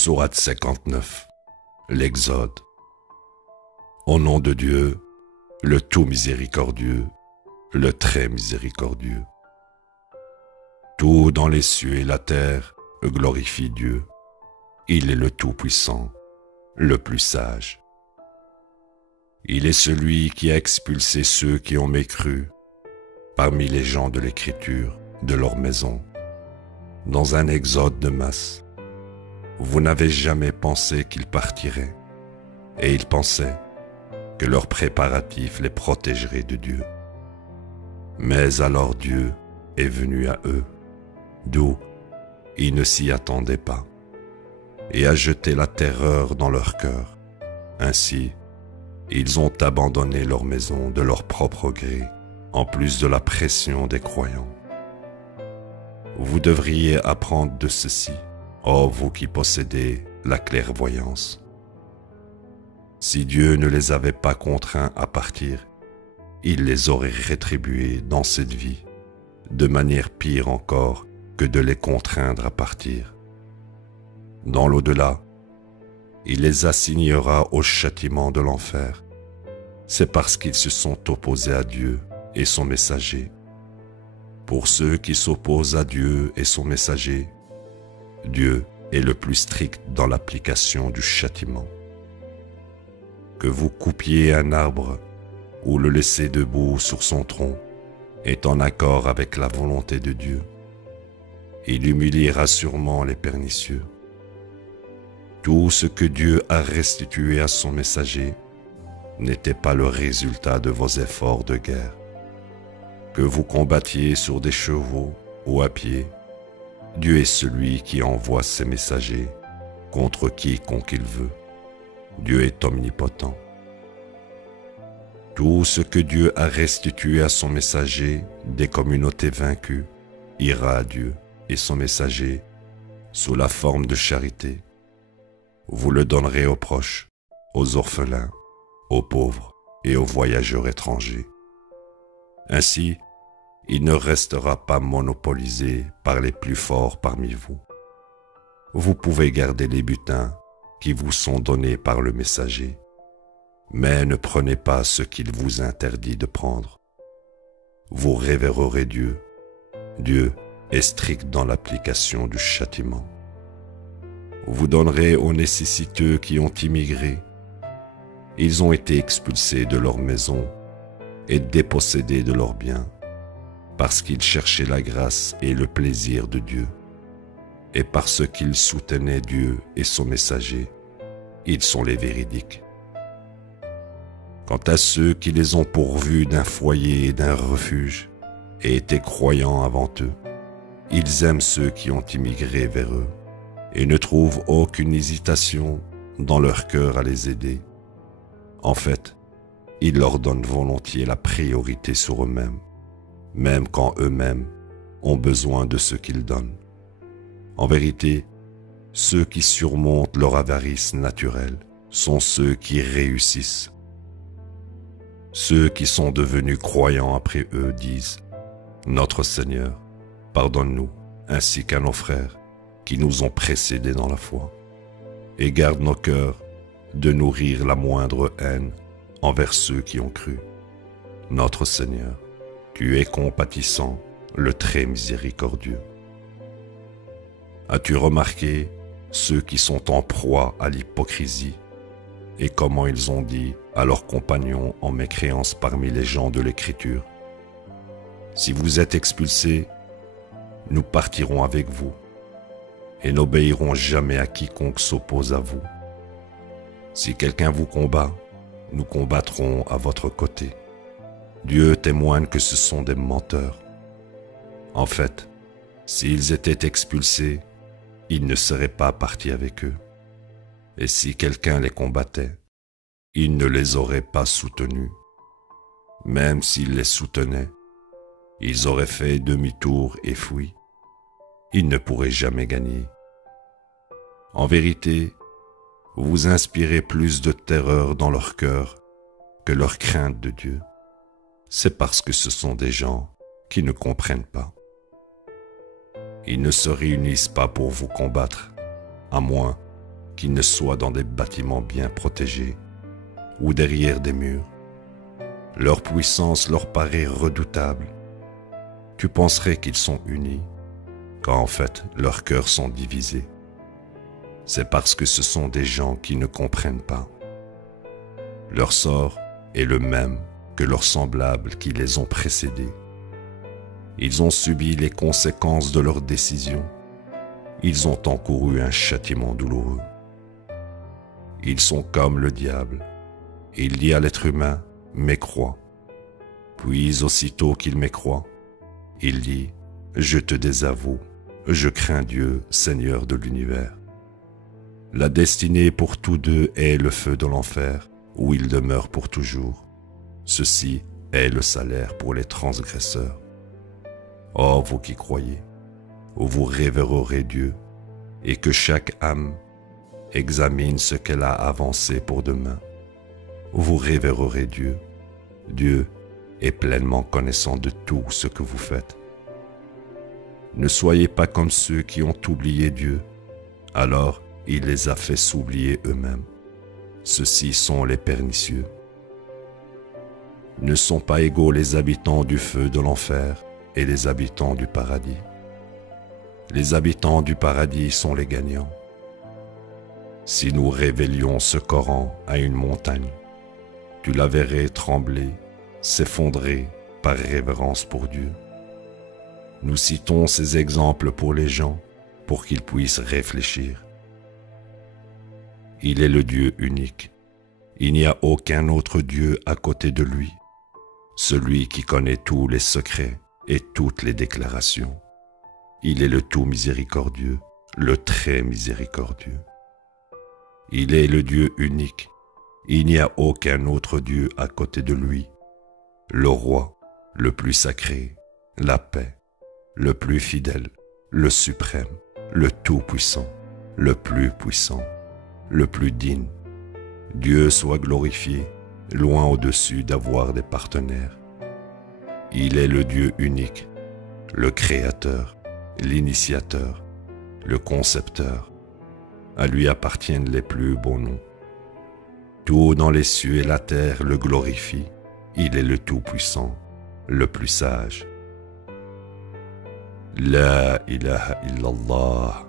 Sourate 59, l'Exode. Au nom de Dieu, le tout miséricordieux, le très miséricordieux. Tout dans les cieux et la terre glorifie Dieu. Il est le Tout-Puissant, le plus sage. Il est celui qui a expulsé ceux qui ont mécru parmi les gens de l'Écriture de leur maison, dans un exode de masse. Vous n'avez jamais pensé qu'ils partiraient, et ils pensaient que leurs préparatifs les protégeraient de Dieu. Mais alors Dieu est venu à eux, d'où ils ne s'y attendaient pas, et a jeté la terreur dans leur cœur. Ainsi, ils ont abandonné leur maison de leur propre gré, en plus de la pression des croyants. Vous devriez apprendre de ceci, ô vous qui possédez la clairvoyance. Si Dieu ne les avait pas contraints à partir, il les aurait rétribués dans cette vie, de manière pire encore que de les contraindre à partir. Dans l'au-delà, il les assignera au châtiment de l'enfer. C'est parce qu'ils se sont opposés à Dieu et son messager. Pour ceux qui s'opposent à Dieu et son messager, Dieu est le plus strict dans l'application du châtiment. Que vous coupiez un arbre ou le laissez debout sur son tronc est en accord avec la volonté de Dieu. Il humiliera sûrement les pernicieux. Tout ce que Dieu a restitué à son messager n'était pas le résultat de vos efforts de guerre. Que vous combattiez sur des chevaux ou à pied, Dieu est celui qui envoie ses messagers contre quiconque il veut. Dieu est omnipotent. Tout ce que Dieu a restitué à son messager des communautés vaincues ira à Dieu et son messager sous la forme de charité. Vous le donnerez aux proches, aux orphelins, aux pauvres et aux voyageurs étrangers. Ainsi, il ne restera pas monopolisé par les plus forts parmi vous. Vous pouvez garder les butins qui vous sont donnés par le messager, mais ne prenez pas ce qu'il vous interdit de prendre. Vous révérerez Dieu. Dieu est strict dans l'application du châtiment. Vous donnerez aux nécessiteux qui ont immigré. Ils ont été expulsés de leur maison et dépossédés de leurs biens, parce qu'ils cherchaient la grâce et le plaisir de Dieu. Et parce qu'ils soutenaient Dieu et son messager, ils sont les véridiques. Quant à ceux qui les ont pourvus d'un foyer et d'un refuge, et étaient croyants avant eux, ils aiment ceux qui ont immigré vers eux, et ne trouvent aucune hésitation dans leur cœur à les aider. En fait, ils leur donnent volontiers la priorité sur eux-mêmes, même quand eux-mêmes ont besoin de ce qu'ils donnent. En vérité, ceux qui surmontent leur avarice naturelle sont ceux qui réussissent. Ceux qui sont devenus croyants après eux disent « Notre Seigneur, pardonne-nous, ainsi qu'à nos frères qui nous ont précédés dans la foi, et garde nos cœurs de nourrir la moindre haine envers ceux qui ont cru. Notre Seigneur, tu es compatissant, le très miséricordieux. » As-tu remarqué ceux qui sont en proie à l'hypocrisie et comment ils ont dit à leurs compagnons en mécréance parmi les gens de l'Écriture: si vous êtes expulsés, nous partirons avec vous et n'obéirons jamais à quiconque s'oppose à vous. Si quelqu'un vous combat, nous combattrons à votre côté. Dieu témoigne que ce sont des menteurs. En fait, s'ils étaient expulsés, ils ne seraient pas partis avec eux. Et si quelqu'un les combattait, il ne les aurait pas soutenus. Même s'ils les soutenaient, ils auraient fait demi-tour et fui. Ils ne pourraient jamais gagner. En vérité, vous inspirez plus de terreur dans leur cœur que leur crainte de Dieu. C'est parce que ce sont des gens qui ne comprennent pas. Ils ne se réunissent pas pour vous combattre, à moins qu'ils ne soient dans des bâtiments bien protégés ou derrière des murs. Leur puissance leur paraît redoutable. Tu penserais qu'ils sont unis, quand en fait leurs cœurs sont divisés. C'est parce que ce sont des gens qui ne comprennent pas. Leur sort est le même que leurs semblables qui les ont précédés. Ils ont subi les conséquences de leurs décisions. Ils ont encouru un châtiment douloureux. Ils sont comme le diable. Il dit à l'être humain, « mécrois ». Puis aussitôt qu'il mécroit, il dit, « je te désavoue, je crains Dieu, Seigneur de l'univers ». La destinée pour tous deux est le feu de l'enfer, où ils demeurent pour toujours. Ceci est le salaire pour les transgresseurs. Ô vous qui croyez, vous révérerez Dieu, et que chaque âme examine ce qu'elle a avancé pour demain. Vous révérerez Dieu. Dieu est pleinement connaissant de tout ce que vous faites. Ne soyez pas comme ceux qui ont oublié Dieu, alors il les a fait s'oublier eux-mêmes. Ceux-ci sont les pernicieux. Ne sont pas égaux les habitants du feu de l'enfer et les habitants du paradis. Les habitants du paradis sont les gagnants. Si nous révélions ce Coran à une montagne, tu la verrais trembler, s'effondrer par révérence pour Dieu. Nous citons ces exemples pour les gens, pour qu'ils puissent réfléchir. Il est le Dieu unique. Il n'y a aucun autre Dieu à côté de lui, celui qui connaît tous les secrets et toutes les déclarations. Il est le tout miséricordieux, le très miséricordieux. Il est le Dieu unique. Il n'y a aucun autre Dieu à côté de lui, le roi, le plus sacré, la paix, le plus fidèle, le suprême, le tout-puissant, le plus puissant, le plus digne. Dieu soit glorifié, loin au-dessus d'avoir des partenaires. Il est le Dieu unique, le créateur, l'initiateur, le concepteur. À lui appartiennent les plus beaux noms. Tout dans les cieux et la terre le glorifie. Il est le tout-puissant, le plus sage. La ilaha illallah.